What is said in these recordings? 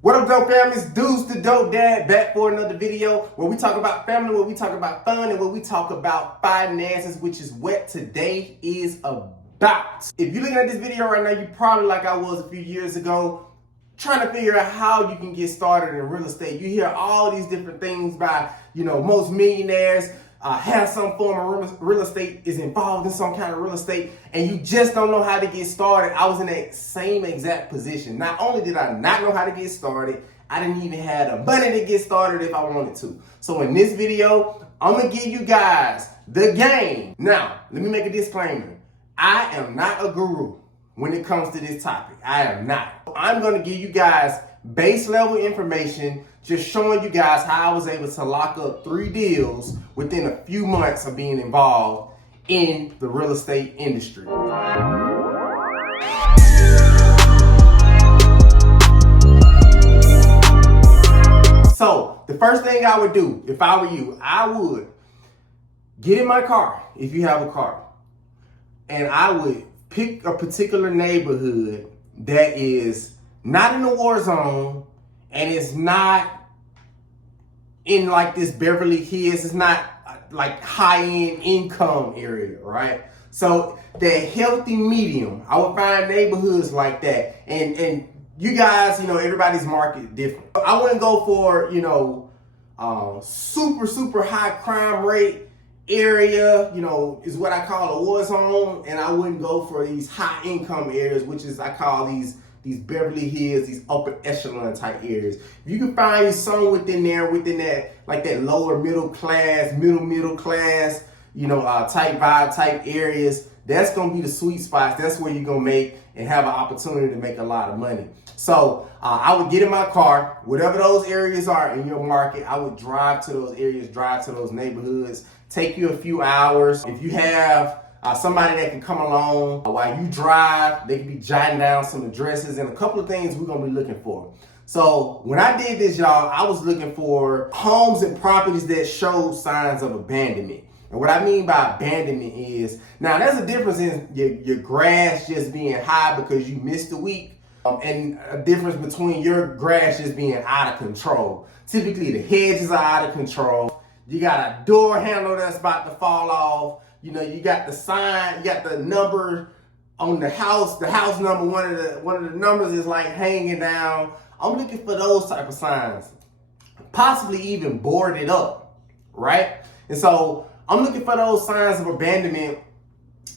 What up, dope fam? It's Dudes the Dope Dad back for another video where we talk about family, where we talk about fun, and where we talk about finances, which is what today is about. If you're looking at this video right now, you're probably like I was a few years ago, trying to figure out how you can get started in real estate. You hear all these different things by, most millionaires have some form of real estate, is involved in some kind of real estate, and you just don't know how to get started. I was in that same exact position. Not only did I not know how to get started, I didn't even have the money to get started if I wanted to. So in this video, I'm gonna give you guys the game. Now, let me make a disclaimer. I am not a guru when it comes to this topic. I am not. I'm gonna give you guys base level information, just showing you guys how I was able to lock up 3 deals within a few months of being involved in the real estate industry. So the first thing I would do, if I were you, I would get in my car, if you have a car, and I would pick a particular neighborhood that is not in a war zone, and it's not in like this Beverly Hills, it's not like high-end income area, right? So the healthy medium, I would find neighborhoods like that. And you guys, everybody's market different. I wouldn't go for, super high crime rate area, is what I call a war zone. And I wouldn't go for these high income areas, which is, I call these Beverly Hills, these upper echelon type areas. If you can find some within that, like that lower middle class, middle class, type vibe, type areas, that's gonna be the sweet spots. That's where you're gonna make and have an opportunity to make a lot of money. So I would get in my car, whatever those areas are in your market, I would drive to those areas, drive to those neighborhoods, take you a few hours. If you have somebody that can come along while you drive, they can be jotting down some addresses and a couple of things we're gonna be looking for. So when I did this, y'all, I was looking for homes and properties that showed signs of abandonment. And what I mean by abandonment is, now there's a difference in your grass just being high because you missed a week, and a difference between your grass just being out of control. Typically the hedges are out of control. You got a door handle that's about to fall off. You got the sign, you got the number on the house number, one of the numbers is like hanging down. I'm looking for those type of signs, possibly even boarded up, right? And so I'm looking for those signs of abandonment,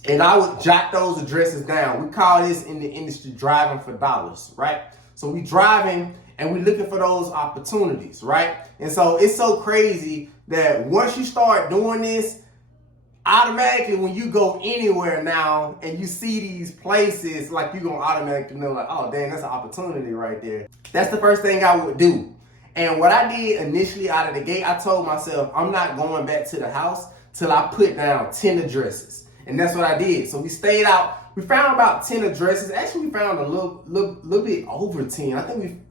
and I would jot those addresses down. We call this in the industry driving for dollars, right? So we driving and we looking for those opportunities, right? And so it's so crazy that once you start doing this, automatically when you go anywhere now and you see these places, like you're gonna automatically know, like, oh dang, that's an opportunity right there. That's the first thing I would do. And what I did initially out of the gate, I told myself I'm not going back to the house till I put down 10 addresses. And that's what I did. So we stayed out, we found about 10 addresses. Actually, we found a little bit over 10. I think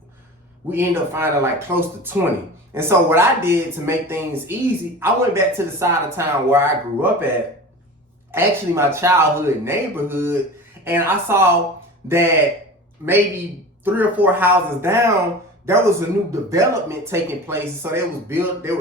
we ended up finding like close to 20. And so what I did to make things easy, I went back to the side of town where I grew up at, actually my childhood neighborhood, and I saw that maybe 3 or 4 houses down, there was a new development taking place. So they were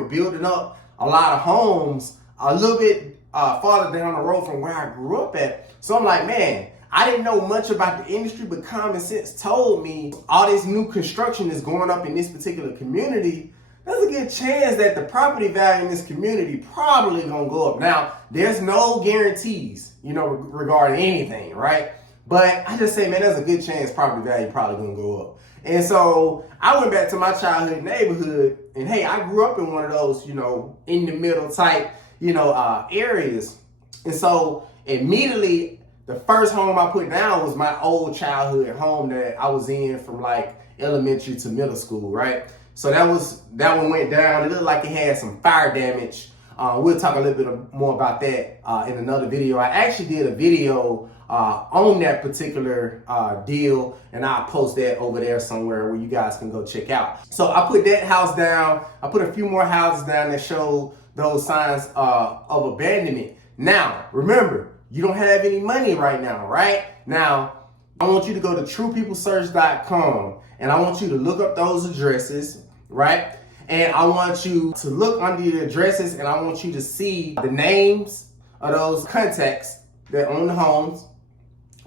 building up a lot of homes a little bit farther down the road from where I grew up at. So I'm like, man, I didn't know much about the industry, but common sense told me all this new construction is going up in this particular community. There's a good chance that the property value in this community probably gonna go up. Now, there's no guarantees, regarding anything, right? But I just say, man, there's a good chance property value probably gonna go up. And so I went back to my childhood neighborhood, and hey, I grew up in one of those, in the middle type, areas. And so immediately, the first home I put down was my old childhood home that I was in from like elementary to middle school, right? So that one went down. It looked like it had some fire damage. We'll talk a little bit more about that in another video. I actually did a video on that particular deal, and I'll post that over there somewhere where you guys can go check out. So I put that house down. I put a few more houses down that show those signs of abandonment. Now, remember, you don't have any money right now, right? Now, I want you to go to truepeoplesearch.com and I want you to look up those addresses, right? And I want you to look under the addresses, and I want you to see the names of those contacts that own the homes.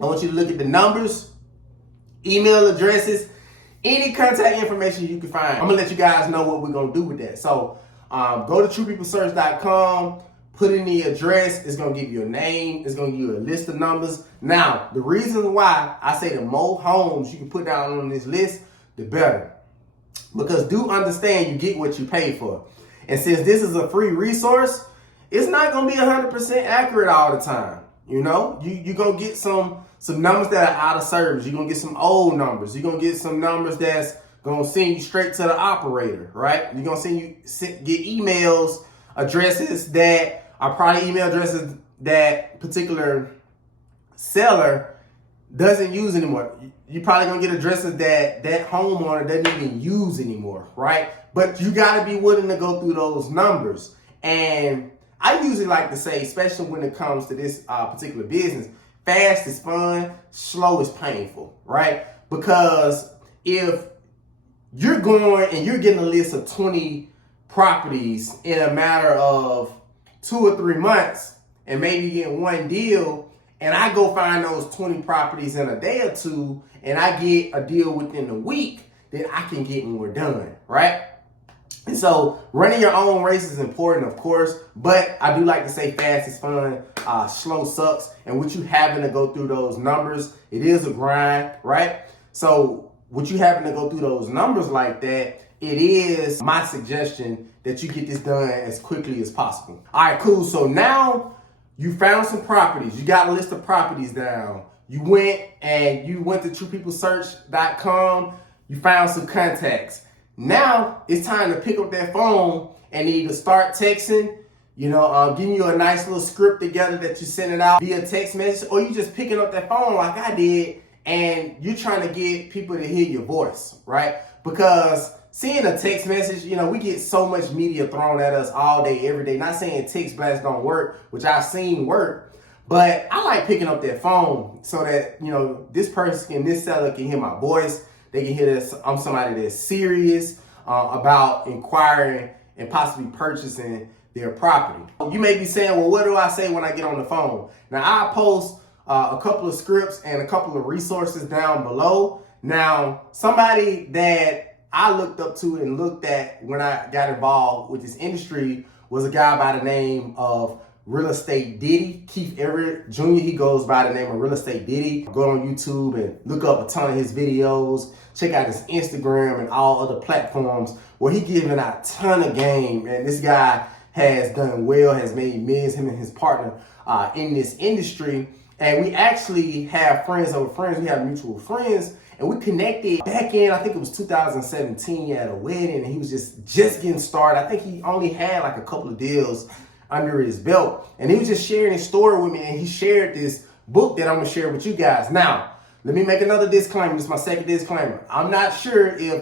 I want you to look at the numbers, email addresses, any contact information you can find. I'm gonna let you guys know what we're gonna do with that. So go to truepeoplesearch.com, put in the address. It's gonna give you a name. It's gonna give you a list of numbers. Now, the reason why I say the more homes you can put down on this list, the better. Because do understand you get what you pay for. And since this is a free resource, it's not gonna be 100% accurate all the time. You know, you're gonna get some numbers that are out of service. You're gonna get some old numbers. You're gonna get some numbers that's gonna send you straight to the operator, right? You're gonna get emails, addresses that are probably email addresses that particular seller doesn't use anymore. You're probably gonna get addresses that homeowner doesn't even use anymore, right? But you gotta be willing to go through those numbers. And I usually like to say, especially when it comes to this particular business, fast is fun, slow is painful, right? Because if you're going and you're getting a list of 20 properties in a matter of 2 or 3 months and maybe getting one deal, and I go find those 20 properties in a day or two, and I get a deal within a week, then I can get more done, right? And so running your own race is important, of course, but I do like to say fast is fun, slow sucks. And with you having to go through those numbers, it is a grind, right? So with you having to go through those numbers like that, it is my suggestion that you get this done as quickly as possible. All right, cool. So now you found some properties. You got a list of properties down. You went to truepeoplesearch.com. You found some contacts. Now it's time to pick up that phone and either start texting, getting you a nice little script together that you send it out via text message, or you just picking up that phone like I did and you're trying to get people to hear your voice, right? Because seeing a text message, we get so much media thrown at us all day, every day. Not saying text blasts don't work, which I've seen work, but I like picking up that phone so that, this seller can hear my voice. They can hear that I'm somebody that's serious about inquiring and possibly purchasing their property. You may be saying, well, what do I say when I get on the phone? Now, I post a couple of scripts and a couple of resources down below. Now, somebody that I looked up to and looked at when I got involved with this industry was a guy by the name of Real Estate Ditty, Keith Everett Jr. He goes by the name of Real Estate Ditty. Go on YouTube and look up a ton of his videos. Check out his Instagram and all other platforms where he giving out a ton of game. And this guy has done well, has made millions, him and his partner in this industry. And we actually have friends over friends. We have mutual friends. And we connected back in, I think it was 2017 at a wedding. And he was just getting started. I think he only had like a couple of deals under his belt. And he was just sharing his story with me, and he shared this book that I'm gonna share with you guys. Now, let me make another disclaimer. This is my second disclaimer. I'm not sure if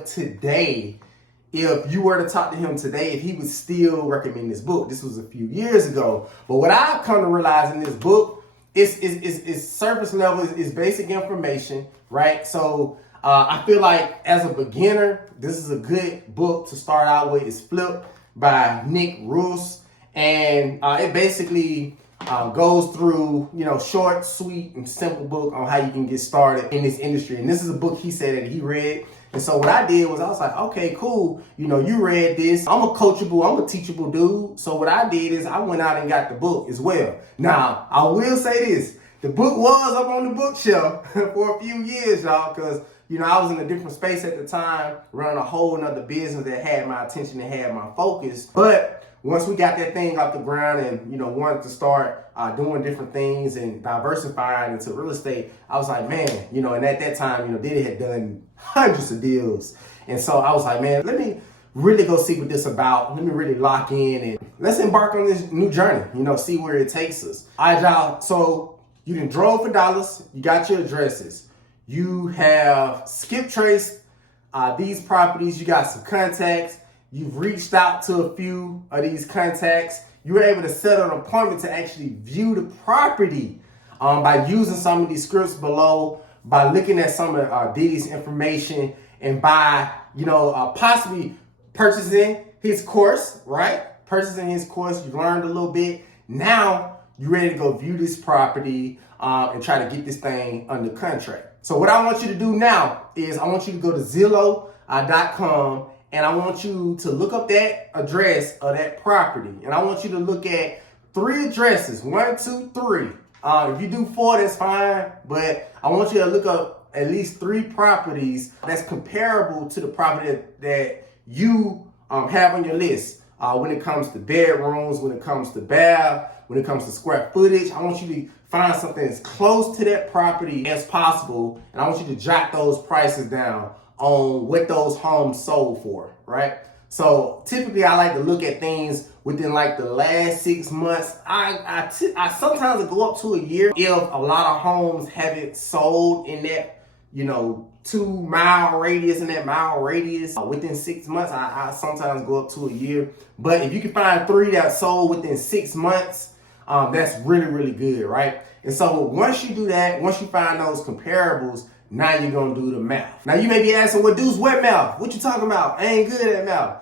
you were to talk to him today, if he would still recommend this book. This was a few years ago. But what I've come to realize in this book is surface level, is basic information, right? So I feel like as a beginner, this is a good book to start out with. It's Flip by Nick Roos. And it basically goes through, short, sweet, and simple book on how you can get started in this industry. And this is a book he said that he read. And so what I did was I was like, okay, cool. You read this. I'm a coachable, I'm a teachable dude. So what I did is I went out and got the book as well. Now, I will say this. The book was up on the bookshelf for a few years, y'all, because, I was in a different space at the time, running a whole nother business that had my attention and had my focus. But once we got that thing off the ground and, wanted to start doing different things and diversifying into real estate, I was like, man, and at that time, Diddy had done hundreds of deals. And so I was like, man, let me really go see what this is about. Let me really lock in and let's embark on this new journey, see where it takes us. All right, y'all. So you done drove for dollars. You got your addresses. You have skip traced these properties. You got some contacts. You've reached out to a few of these contacts. You were able to set an appointment to actually view the property by using some of these scripts below, by looking at some of Diddy's information and buy, possibly purchasing his course, right? Purchasing his course, you learned a little bit. Now you're ready to go view this property and try to get this thing under contract. So what I want you to do now is I want you to go to Zillow.com and I want you to look up that address of that property. And I want you to look at 3 addresses, 1, 2, 3. If you do 4, that's fine. But I want you to look up at least 3 properties that's comparable to the property that you have on your list. When it comes to bedrooms, when it comes to bath, when it comes to square footage, I want you to find something as close to that property as possible. And I want you to jot those prices down on what those homes sold for, right? So typically I like to look at things within like the last 6 months. I sometimes go up to a year if a lot of homes haven't sold in that, 2-mile radius, in that mile radius within 6 months. I sometimes go up to a year. But if you can find 3 that sold within 6 months, that's really, really good, right? And so once you do that, once you find those comparables, now you're going to do the math. Now you may be asking, well, Deuce, what math? What you talking about? I ain't good at math.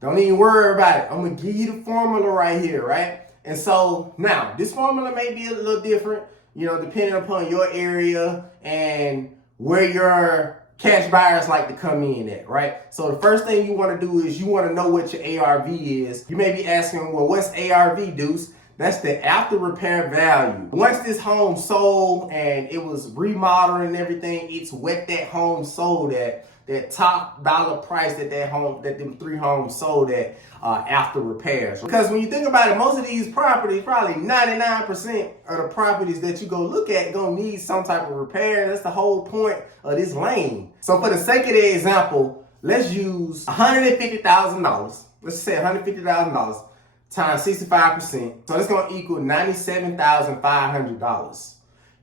Don't even worry about it. I'm going to give you the formula right here, right? And so now this formula may be a little different, depending upon your area and where your cash buyers like to come in at, right? So the first thing you want to do is you want to know what your ARV is. You may be asking, well, what's ARV, Deuce? That's the after repair value. Once this home sold and it was remodeled and everything, it's what that home sold at, that top dollar price that them 3 homes sold at after repairs. Because when you think about it, most of these properties, probably 99% of the properties that you go look at gonna need some type of repair. That's the whole point of this lane. So for the sake of the example, let's use $150,000. Let's say $150,000 times 65%. So it's gonna equal $97,500.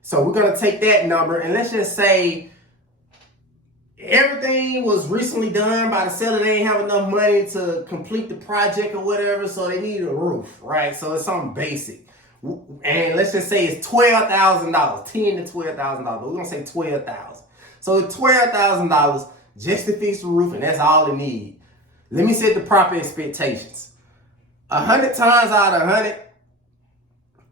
So we're gonna take that number and let's just say everything was recently done by the seller. They ain't have enough money to complete the project or whatever, so they need a roof, right? So it's something basic. And let's just say it's $12,000, $10,000 to $12,000. We're gonna say $12,000. So $12,000 just to fix the roof, and that's all it needs. Let me set the proper expectations. 100 times out of 100,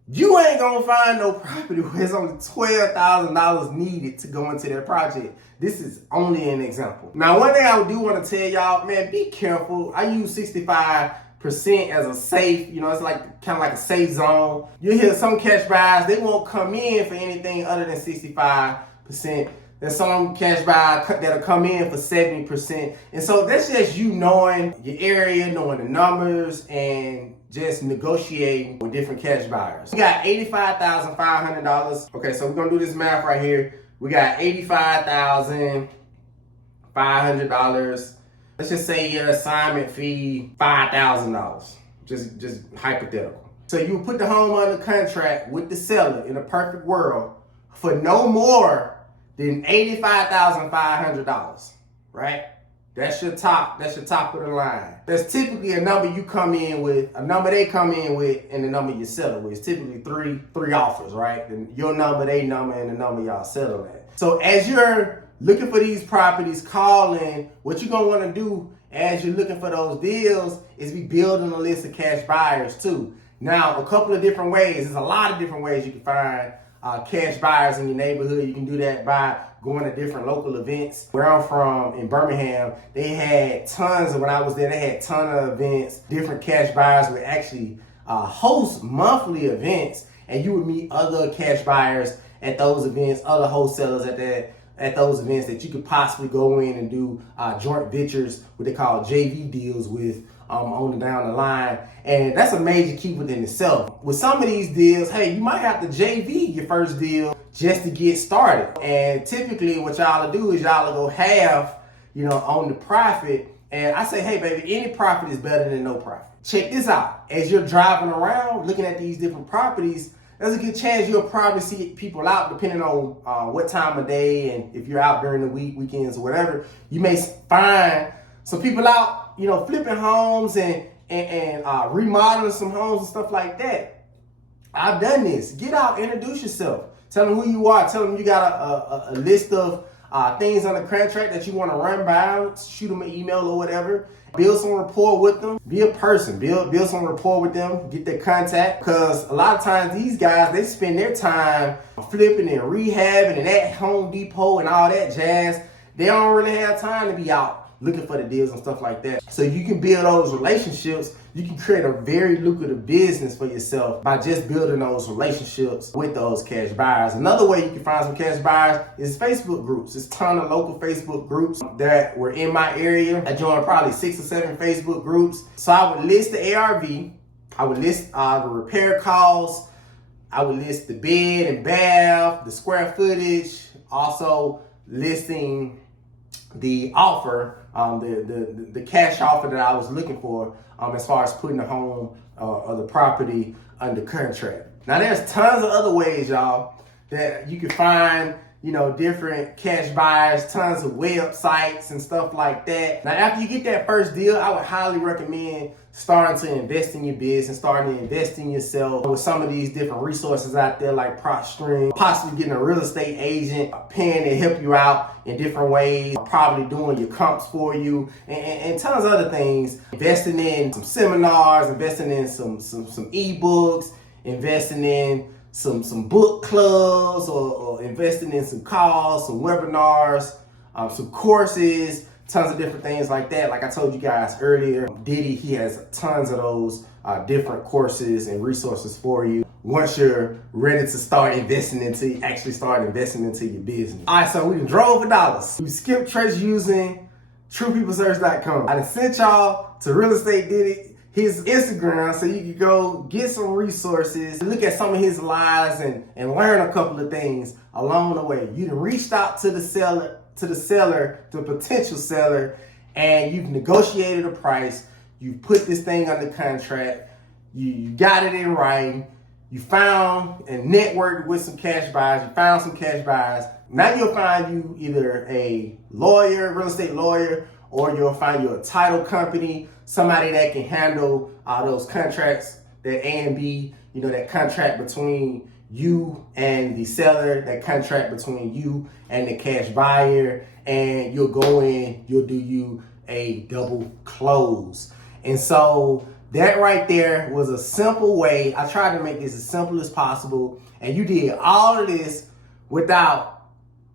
you ain't gonna find no property where it's only $12,000 needed to go into that project. This is only an example. Now, one thing I do want to tell y'all, man, be careful. I use 65% as a safe, it's like kind of like a safe zone. You hear some cash buyers, they won't come in for anything other than 65%. There's some cash buyers that'll come in for 70%. And so that's just you knowing your area, knowing the numbers, and just negotiating with different cash buyers. We got $85,500. Okay, so we're gonna do this math right here. We got $85,500. Let's just say your assignment fee, $5,000. Just hypothetical. So you put the home under contract with the seller in a perfect world for no more than $85,500, right? That's your top of the line. That's typically a number you come in with, a number they come in with, and the number you settle with. It's typically three offers, right? And your number, they number, and the number y'all settle at. So as you're looking for these properties, calling, what you're gonna wanna do as you're looking for those deals is be building a list of cash buyers too. Now, a couple of different ways. There's a lot of different ways you can find cash buyers in your neighborhood. You can do that by going to different local events. Where I'm from in Birmingham, they had tons of, when I was there, they had tons of events. Different cash buyers would actually host monthly events, and you would meet other cash buyers at those events, other wholesalers at those events that you could possibly go in and do joint ventures, what they call JV deals with on down the line. And that's a major key within itself. With some of these deals, hey, you might have to JV your first deal just to get started. And typically what y'all will do is y'all will go half, on the profit. And I say, hey, baby, any profit is better than no profit. Check this out. As you're driving around looking at these different properties, there's a good chance you'll probably see people out depending on what time of day, and if you're out during the weekends or whatever, you may find some people out, flipping homes and remodeling some homes and stuff like that. I've done this. Get out, introduce yourself. Tell them who you are. Tell them you got a list of things on the contract that you want to run by, shoot them an email or whatever. Build some rapport with them. Be a person. Build some rapport with them. Get their contact. Because a lot of times these guys, they spend their time flipping and rehabbing and at Home Depot and all that jazz. They don't really have time to be out looking for the deals and stuff like that. So you can build those relationships. You can create a very lucrative business for yourself by just building those relationships with those cash buyers. Another way you can find some cash buyers is Facebook groups. There's a ton of local Facebook groups that were in my area. I joined probably 6 or 7 Facebook groups. So I would list the ARV. I would list the repair costs. I would list the bed and bath, the square footage, also listing the offer, the cash offer that I was looking for as far as putting the home or the property under contract. Now there's tons of other ways, y'all, that you can find, different cash buyers, tons of websites and stuff like that. Now after you get that first deal, I would highly recommend starting to invest in your business, starting to invest in yourself with some of these different resources out there like PropStream, possibly getting a real estate agent, paying to help you out in different ways, probably doing your comps for you, and tons of other things. Investing in some seminars, investing in some ebooks, investing in some book clubs, or investing in some calls, some webinars, some courses, tons of different things like that. Like I told you guys earlier, Ditty, he has tons of those different courses and resources for you once you're ready to start investing into your business. All right, so we drove for dollars. We skipped trace using TruePeopleSearch.com. I done sent y'all to Real Estate Ditty, his Instagram, so you can go get some resources, look at some of his lives and learn a couple of things along the way. You done reached out to the potential seller, and you've negotiated a price. You put this thing under contract. You got it in writing. You found and networked with some cash buyers. You found some cash buyers. Now you'll find you either a lawyer, real estate lawyer, or you'll find you a title company, somebody that can handle those contracts, that A and B, that contract between you and the seller, that contract between you and the cash buyer, and you'll go in, you'll do you a double close. And so that right there was a simple way. I tried to make this as simple as possible, and you did all of this without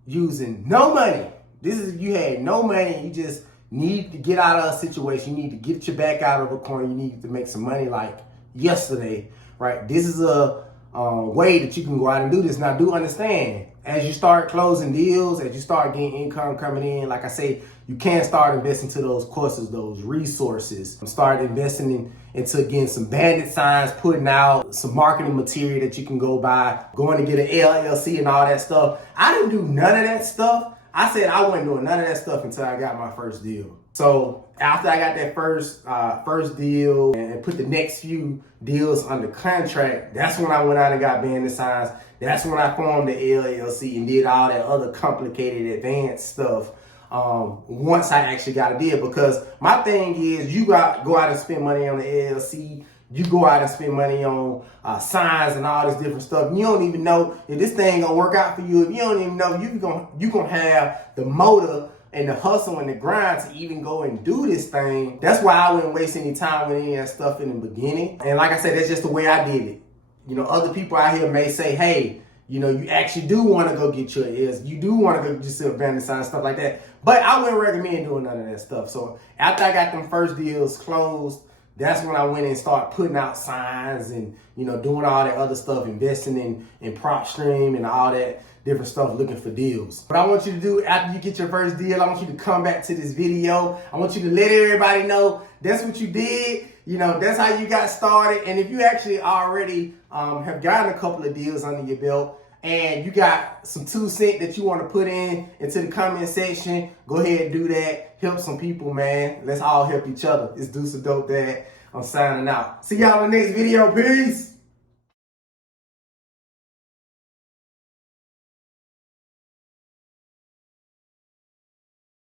using no money. You had no money, you just need to get out of a situation. You need to get your back out of a corner. You need to make some money like yesterday, right? This is a way that you can go out and do this. Now, do understand, as you start closing deals, as you start getting income coming in, like I say, you can start investing to those courses, those resources. Start investing into getting some bandit signs, putting out some marketing material that you can go buy, going to get an LLC and all that stuff. I didn't do none of that stuff. I said I wasn't doing none of that stuff until I got my first deal. So after I got that first deal and put the next few deals under contract, that's when I went out and got bandit signs. That's when I formed the LLC and did all that other complicated advanced stuff once I actually got a deal. Because my thing is, you go out and spend money on the LLC. You go out and spend money on signs and all this different stuff. You don't even know if this thing gonna work out for you. If you don't even know you gonna have the motive and the hustle and the grind to even go and do this thing. That's why I wouldn't waste any time with any of that stuff in the beginning. And like I said, that's just the way I did it. Other people out here may say, hey, you actually do want to go get your ears. You do want to go get yourself bandit signs, stuff like that. But I wouldn't recommend doing none of that stuff. So after I got them first deals closed, that's when I went and started putting out signs and, doing all that other stuff, investing in PropStream and all that different stuff, looking for deals. What I want you to do after you get your first deal, I want you to come back to this video. I want you to let everybody know that's what you did. That's how you got started. And if you actually already have gotten a couple of deals under your belt, and you got some 2 cents that you want to put into the comment section, go ahead and do that. Help some people, man. Let's all help each other. It's Deuce of Dope Dad. I'm signing out. See y'all in the next video. Peace.